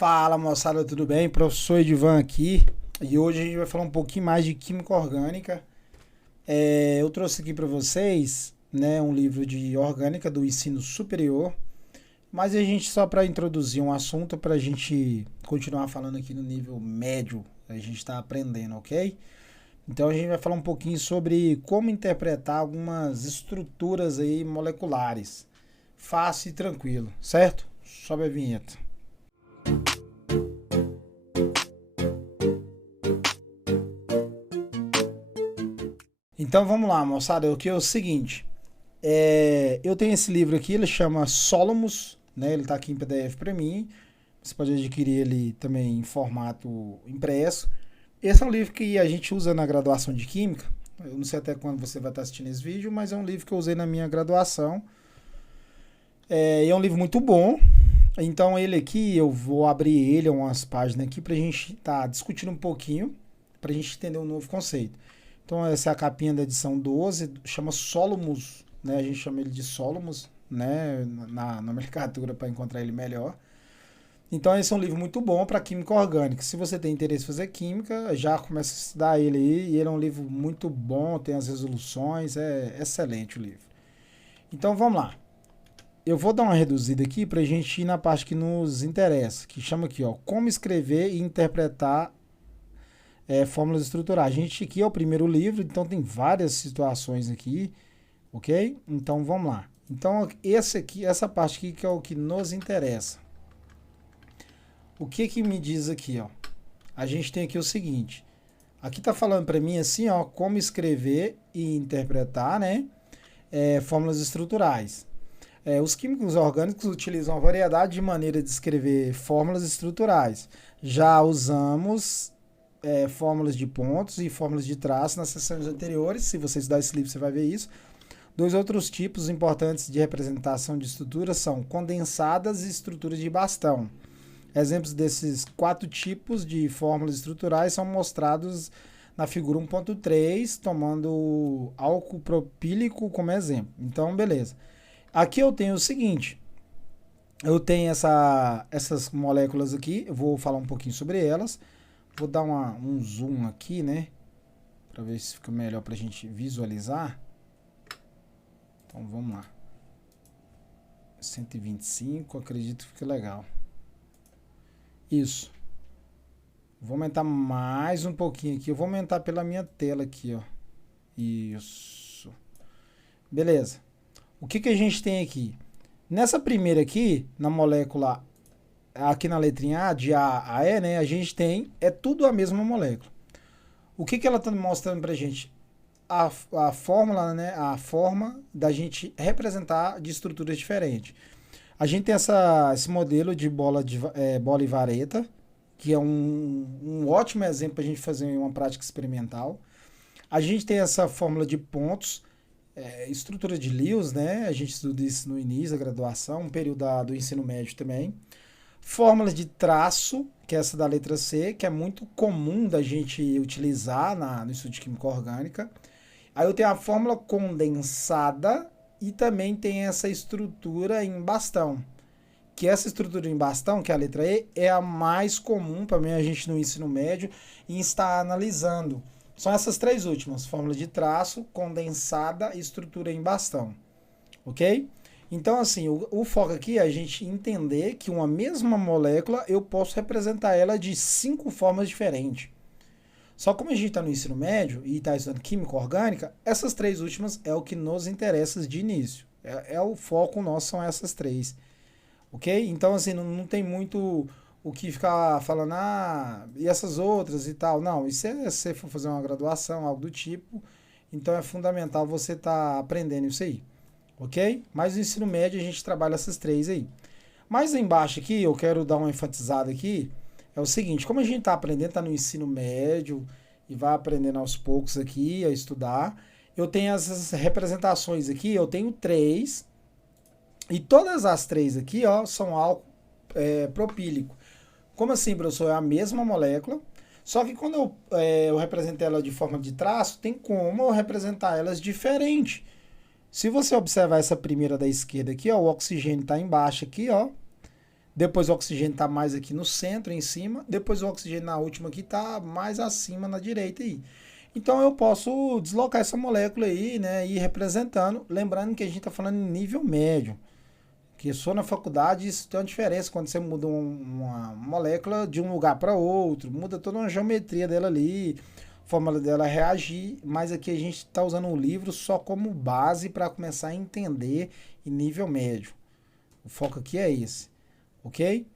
Fala moçada, tudo bem? Professor Edivan aqui e hoje a gente vai falar um pouquinho mais de química orgânica. Eu trouxe aqui para vocês, né, um livro de orgânica do ensino superior, mas a gente só para introduzir um assunto para a gente continuar falando aqui no nível médio, a gente está aprendendo, ok? Então a gente vai falar um pouquinho sobre como interpretar algumas estruturas aí moleculares, fácil e tranquilo, certo? Sobe a vinheta. Então vamos lá, moçada. O que é o seguinte: eu tenho esse livro aqui, ele chama Solomos, né? Ele está aqui em PDF para mim. Você pode adquirir ele também em formato impresso. Esse é um livro que a gente usa na graduação de Química. Eu não sei até quando você vai estar assistindo esse vídeo, mas é um livro que eu usei na minha graduação. E é um livro muito bom. Então ele aqui, eu vou abrir ele, umas páginas aqui, para a gente estar discutindo um pouquinho, para a gente entender um novo conceito. Então essa é a capinha da edição 12, chama Solomos, né? A gente chama ele de Solomos, né? Na nomenclatura para encontrar ele melhor. Então esse é um livro muito bom para química orgânica. Se você tem interesse em fazer química, já começa a estudar ele aí. E ele é um livro muito bom, tem as resoluções, é excelente o livro. Então vamos lá. Eu vou dar uma reduzida aqui para a gente ir na parte que nos interessa, que chama aqui, ó, como escrever e interpretar fórmulas estruturais. A gente aqui é o primeiro livro, então tem várias situações aqui, ok? Então vamos lá. Então essa parte aqui que é o que nos interessa. O que me diz aqui, ó? A gente tem aqui o seguinte. Aqui tá falando para mim assim, ó, como escrever e interpretar, né? Fórmulas estruturais. Os químicos orgânicos utilizam uma variedade de maneiras de escrever fórmulas estruturais. Já usamos fórmulas de pontos e fórmulas de traço nas sessões anteriores. Se você estudar esse livro, você vai ver isso. Dois outros tipos importantes de representação de estruturas são condensadas e estruturas de bastão. Exemplos desses 4 tipos de fórmulas estruturais são mostrados na figura 1.3, tomando álcool propílico como exemplo. Então, beleza. Aqui eu tenho o seguinte, eu tenho essas moléculas aqui, eu vou falar um pouquinho sobre elas. Vou dar um zoom aqui, né? Para ver se fica melhor para a gente visualizar. Então vamos lá. 125, acredito que fica legal. Isso. Vou aumentar mais um pouquinho aqui. Eu vou aumentar pela minha tela aqui, ó. Isso. Beleza. O que a gente tem aqui? Nessa primeira aqui, na molécula, aqui na letrinha A, de A a E, né, a gente tem, tudo a mesma molécula. O que ela está mostrando pra gente? A fórmula, né, a forma da gente representar de estruturas diferentes. A gente tem esse modelo de bola e vareta, que é um ótimo exemplo para a gente fazer uma prática experimental. A gente tem essa fórmula de pontos, estrutura de Lewis, né? A gente estuda isso no início da graduação, um período do ensino médio também. Fórmulas de traço, que é essa da letra C, que é muito comum da gente utilizar no estudo de química orgânica. Aí eu tenho a fórmula condensada e também tem essa estrutura em bastão. Que essa estrutura em bastão, que é a letra E, é a mais comum para mim a gente no ensino médio e está analisando. São essas 3 últimas, fórmula de traço, condensada e estrutura em bastão, ok? Então, assim, o foco aqui é a gente entender que uma mesma molécula, eu posso representar ela de 5 formas diferentes. Só como a gente está no ensino médio e está estudando química orgânica, essas 3 últimas é o que nos interessa de início. O foco nosso são essas 3, ok? Então, assim, não tem muito o que ficar falando, e essas outras e tal. Não, isso se você for fazer uma graduação, algo do tipo, então é fundamental você estar aprendendo isso aí, ok? Mas no ensino médio a gente trabalha essas 3 aí. Mais embaixo aqui, eu quero dar uma enfatizada aqui, é o seguinte, como a gente está aprendendo, está no ensino médio e vai aprendendo aos poucos aqui a estudar, eu tenho essas representações aqui, eu tenho 3, e todas as 3 aqui, ó, são álcool propílico. Como assim, professor? É a mesma molécula, só que quando eu represento ela de forma de traço, tem como eu representar elas diferente. Se você observar essa primeira da esquerda aqui, ó, o oxigênio está embaixo aqui, ó, Depois o oxigênio está mais aqui no centro, em cima. Depois o oxigênio na última aqui está mais acima na direita aí. Então eu posso deslocar essa molécula aí, né, e ir representando. Lembrando que a gente está falando em nível médio. Que só na faculdade isso tem uma diferença quando você muda uma molécula de um lugar para outro, muda toda uma geometria dela ali, forma dela reagir, mas aqui a gente está usando um livro só como base para começar a entender em nível médio. O foco aqui é esse, ok?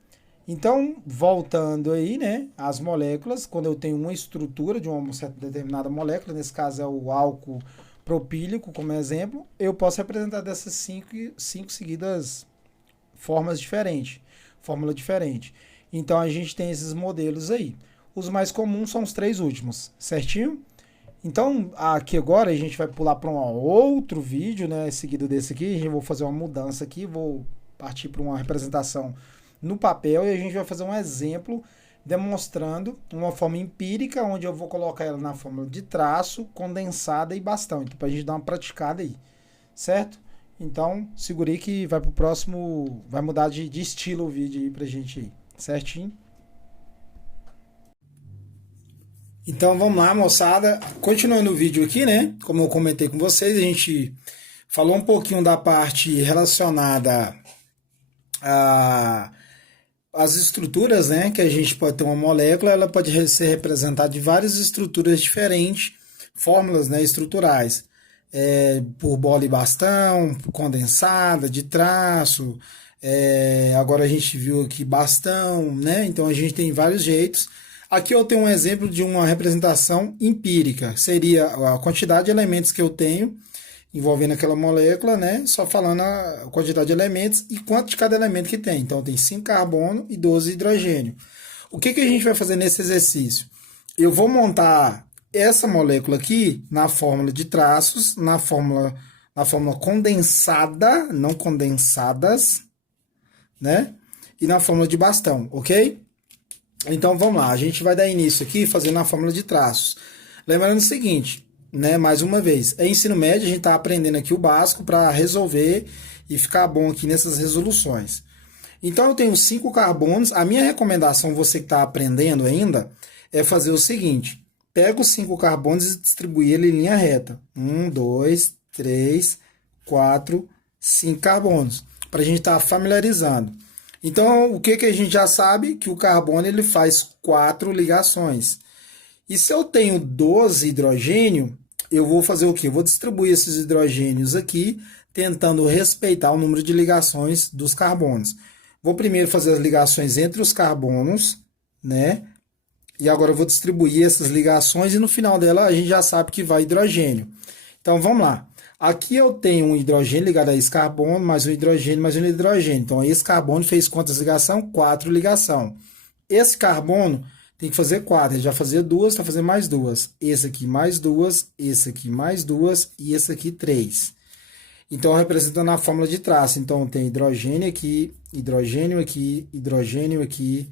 Então, voltando aí, né, as moléculas, quando eu tenho uma estrutura de uma certa determinada molécula, nesse caso é o álcool propílico como exemplo, eu posso representar dessas cinco seguidas formas diferentes, fórmula diferente. Então a gente tem esses modelos aí. Os mais comuns são os três últimos, certinho? Então aqui agora a gente vai pular para um outro vídeo, né, seguido desse aqui. A gente vai fazer uma mudança aqui, vou partir para uma representação no papel e a gente vai fazer um exemplo demonstrando uma forma empírica, onde eu vou colocar ela na fórmula de traço, condensada e bastão, então, para a gente dar uma praticada aí, certo? Então, segurei que vai pro próximo, vai mudar de estilo o vídeo aí pra gente ir, certinho? Então vamos lá, moçada. Continuando o vídeo aqui, né? Como eu comentei com vocês, a gente falou um pouquinho da parte relacionada às estruturas, né? Que a gente pode ter uma molécula, ela pode ser representada de várias estruturas diferentes, fórmulas, né, estruturais. Por bola e bastão, condensada, de traço. Agora a gente viu aqui bastão, né? Então a gente tem vários jeitos. Aqui eu tenho um exemplo de uma representação empírica. Seria a quantidade de elementos que eu tenho envolvendo aquela molécula, né? Só falando a quantidade de elementos e quanto de cada elemento que tem. Então tem 5 carbono e 12 hidrogênio. O que a gente vai fazer nesse exercício? Eu vou montar essa molécula aqui na fórmula de traços, na fórmula condensada, não condensadas, né? E na fórmula de bastão, ok? Então vamos lá, a gente vai dar início aqui fazendo a fórmula de traços. Lembrando o seguinte, né? Mais uma vez, é ensino médio, a gente está aprendendo aqui o básico para resolver e ficar bom aqui nessas resoluções. Então eu tenho 5 carbonos. A minha recomendação, você que está aprendendo ainda, é fazer o seguinte: pega os 5 carbonos e distribui ele em linha reta. 1, 2, 3, 4, 5 carbonos. Para a gente estar familiarizando. Então, o que a gente já sabe? Que o carbono ele faz 4 ligações. E se eu tenho 12 hidrogênio, eu vou fazer o quê? Eu vou distribuir esses hidrogênios aqui, tentando respeitar o número de ligações dos carbonos. Vou primeiro fazer as ligações entre os carbonos, né? E agora eu vou distribuir essas ligações e no final dela a gente já sabe que vai hidrogênio. Então vamos lá. Aqui eu tenho um hidrogênio ligado a esse carbono, mais um hidrogênio, mais um hidrogênio. Então esse carbono fez quantas ligações? 4 ligações. Esse carbono tem que fazer 4. Ele já fazia 2, está fazendo mais 2. Esse aqui mais 2, esse aqui mais 2 e esse aqui 3. Então representando a fórmula de traço. Então tem hidrogênio aqui, hidrogênio aqui, hidrogênio aqui,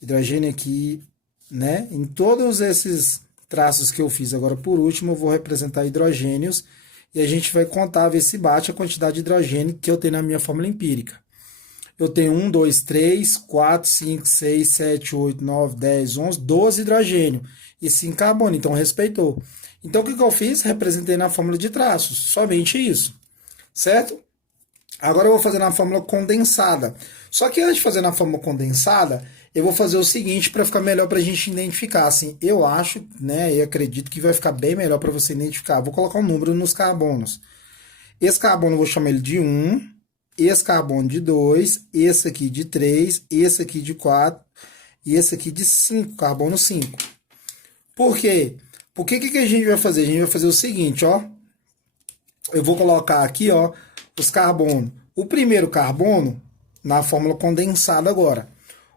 hidrogênio aqui, né? Em todos esses traços que eu fiz agora por último, eu vou representar hidrogênios e a gente vai contar, ver se bate a quantidade de hidrogênio que eu tenho na minha fórmula empírica. Eu tenho 1, 2, 3, 4, 5, 6, 7, 8, 9, 10, 11, 12 hidrogênio e 5 carbono, então respeitou. Então o que eu fiz? Representei na fórmula de traços, somente isso, certo? Agora eu vou fazer na fórmula condensada. Só que antes de fazer na fórmula condensada, eu vou fazer o seguinte para ficar melhor para a gente identificar. Assim, eu acho, né, e acredito que vai ficar bem melhor para você identificar. Vou colocar um número nos carbonos. Esse carbono eu vou chamar ele de 1, esse carbono de 2, esse aqui de 3, esse aqui de 4 e esse aqui de 5, carbono 5. Por quê? Porque que a gente vai fazer? A gente vai fazer o seguinte, ó. Eu vou colocar aqui, ó, os carbonos. O primeiro carbono na fórmula condensada agora.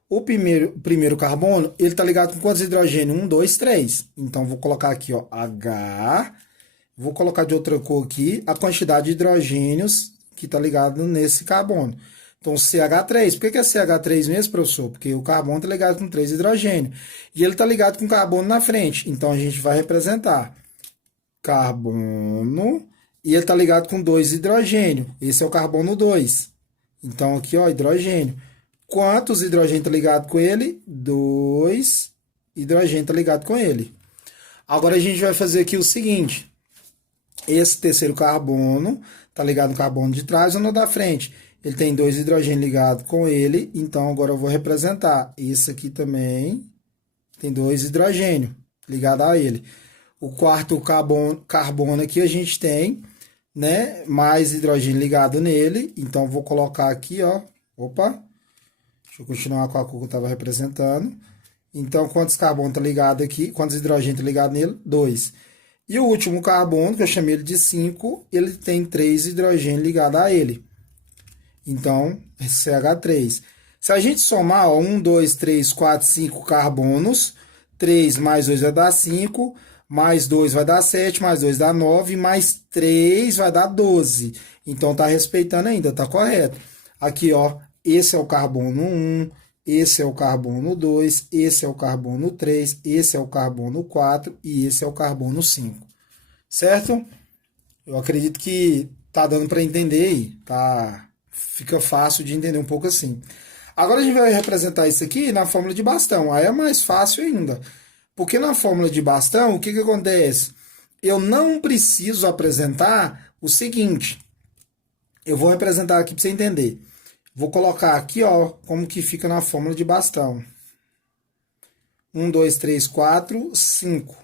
O primeiro carbono, ele está ligado com quantos hidrogênios? 1, 2, 3. Então, vou colocar aqui, ó, H. Vou colocar de outra cor aqui a quantidade de hidrogênios que está ligado nesse carbono. Então, CH3. Por que é CH3 mesmo, professor? Porque o carbono está ligado com 3 hidrogênios. E ele está ligado com carbono na frente. Então, a gente vai representar carbono e ele está ligado com 2 hidrogênios. Esse é o carbono 2. Então, aqui, ó, hidrogênio. Quantos hidrogênios tá ligado com ele? 2 hidrogênios tá ligado com ele. Agora a gente vai fazer aqui o seguinte. Esse terceiro carbono tá ligado no carbono de trás ou no da frente? Ele tem 2 hidrogênios ligados com ele, então agora eu vou representar. Esse aqui também tem 2 hidrogênios ligados a ele. O quarto carbono aqui a gente tem, né, mais hidrogênio ligado nele, então vou colocar aqui, ó. Opa, deixa eu continuar com a cor que eu estava representando. Então, quantos carbonos tá ligado aqui? Quantos hidrogênios tá ligado nele? 2. E o último carbono, que eu chamei ele de 5, ele tem 3 hidrogênios ligados a ele. Então, CH3. Se a gente somar, ó, 1, 2, 3, 4, 5 carbonos, 3 mais 2 vai dar 5, mais 2 vai dar 7, mais 2 dá 9, mais 3 vai dar 12. Então, tá respeitando ainda, tá correto. Aqui, ó, esse é o carbono 1, esse é o carbono 2, esse é o carbono 3, esse é o carbono 4 e esse é o carbono 5. Certo? Eu acredito que tá dando para entender aí, tá? Fica fácil de entender um pouco assim. Agora a gente vai representar isso aqui na fórmula de bastão. Aí é mais fácil ainda. Porque na fórmula de bastão, o que acontece? Eu não preciso apresentar o seguinte. Eu vou representar aqui para você entender. Vou colocar aqui, ó, como que fica na fórmula de bastão. 1, 2, 3, 4, 5.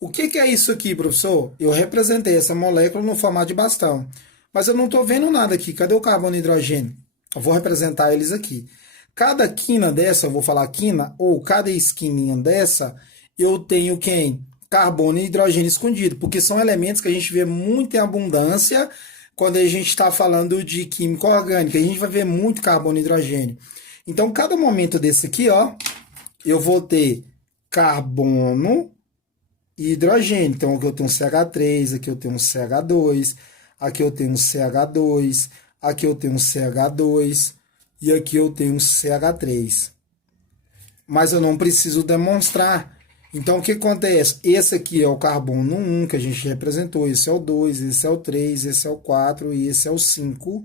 O que é isso aqui, professor? Eu representei essa molécula no formato de bastão. Mas eu não estou vendo nada aqui. Cadê o carbono e hidrogênio? Eu vou representar eles aqui. Cada quina dessa, eu vou falar quina, ou cada esquininha dessa, eu tenho quem? Carbono e hidrogênio escondido. Porque são elementos que a gente vê muito em abundância quando a gente está falando de química orgânica. A gente vai ver muito carbono e hidrogênio. Então, cada momento desse aqui, ó, eu vou ter carbono e hidrogênio. Então, aqui eu tenho um CH3, aqui eu tenho um CH2, aqui eu tenho um CH2, aqui eu tenho um CH2 e aqui eu tenho um CH3. Mas eu não preciso demonstrar. Então, o que acontece? Esse aqui é o carbono 1, que a gente representou. Esse é o 2, esse é o 3, esse é o 4 e esse é o 5.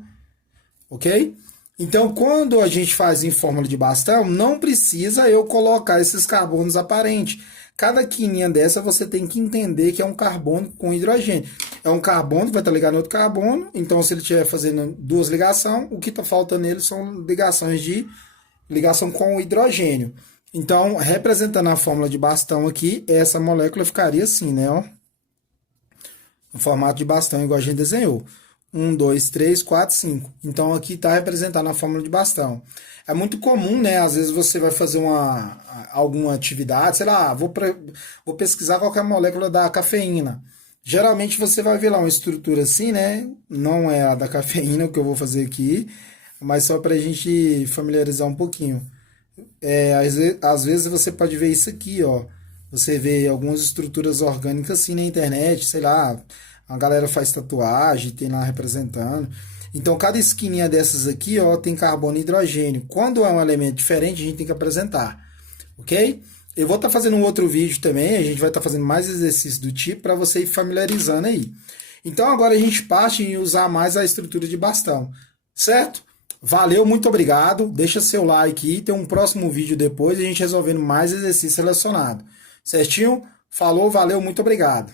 Ok? Então, quando a gente faz em fórmula de bastão, não precisa eu colocar esses carbonos aparentes. Cada quininha dessa você tem que entender que é um carbono com hidrogênio. É um carbono que vai estar ligado no outro carbono. Então, se ele estiver fazendo duas ligações, o que está faltando nele são ligações de ligação com o hidrogênio. Então, representando a fórmula de bastão aqui, essa molécula ficaria assim, né? Ó, no formato de bastão, igual a gente desenhou. 1, 2, 3, 4, 5. Então, aqui está representando a fórmula de bastão. É muito comum, né? Às vezes você vai fazer alguma atividade, sei lá, vou pesquisar qual que é a molécula da cafeína. Geralmente você vai ver lá uma estrutura assim, né? Não é a da cafeína, o que eu vou fazer aqui, mas só para a gente familiarizar um pouquinho. Às vezes você pode ver isso aqui, ó. Você vê algumas estruturas orgânicas assim na internet, sei lá, a galera faz tatuagem, tem lá representando. Então, cada esquininha dessas aqui, ó, tem carbono e hidrogênio. Quando é um elemento diferente, a gente tem que apresentar, ok? Eu vou estar fazendo um outro vídeo também, a gente vai estar fazendo mais exercícios do tipo para você ir familiarizando aí. Então, agora a gente parte em usar mais a estrutura de bastão, certo? Valeu, muito obrigado. Deixa seu like aí, tem um próximo vídeo depois, a gente resolvendo mais exercícios relacionados. Certinho? Falou, valeu, muito obrigado.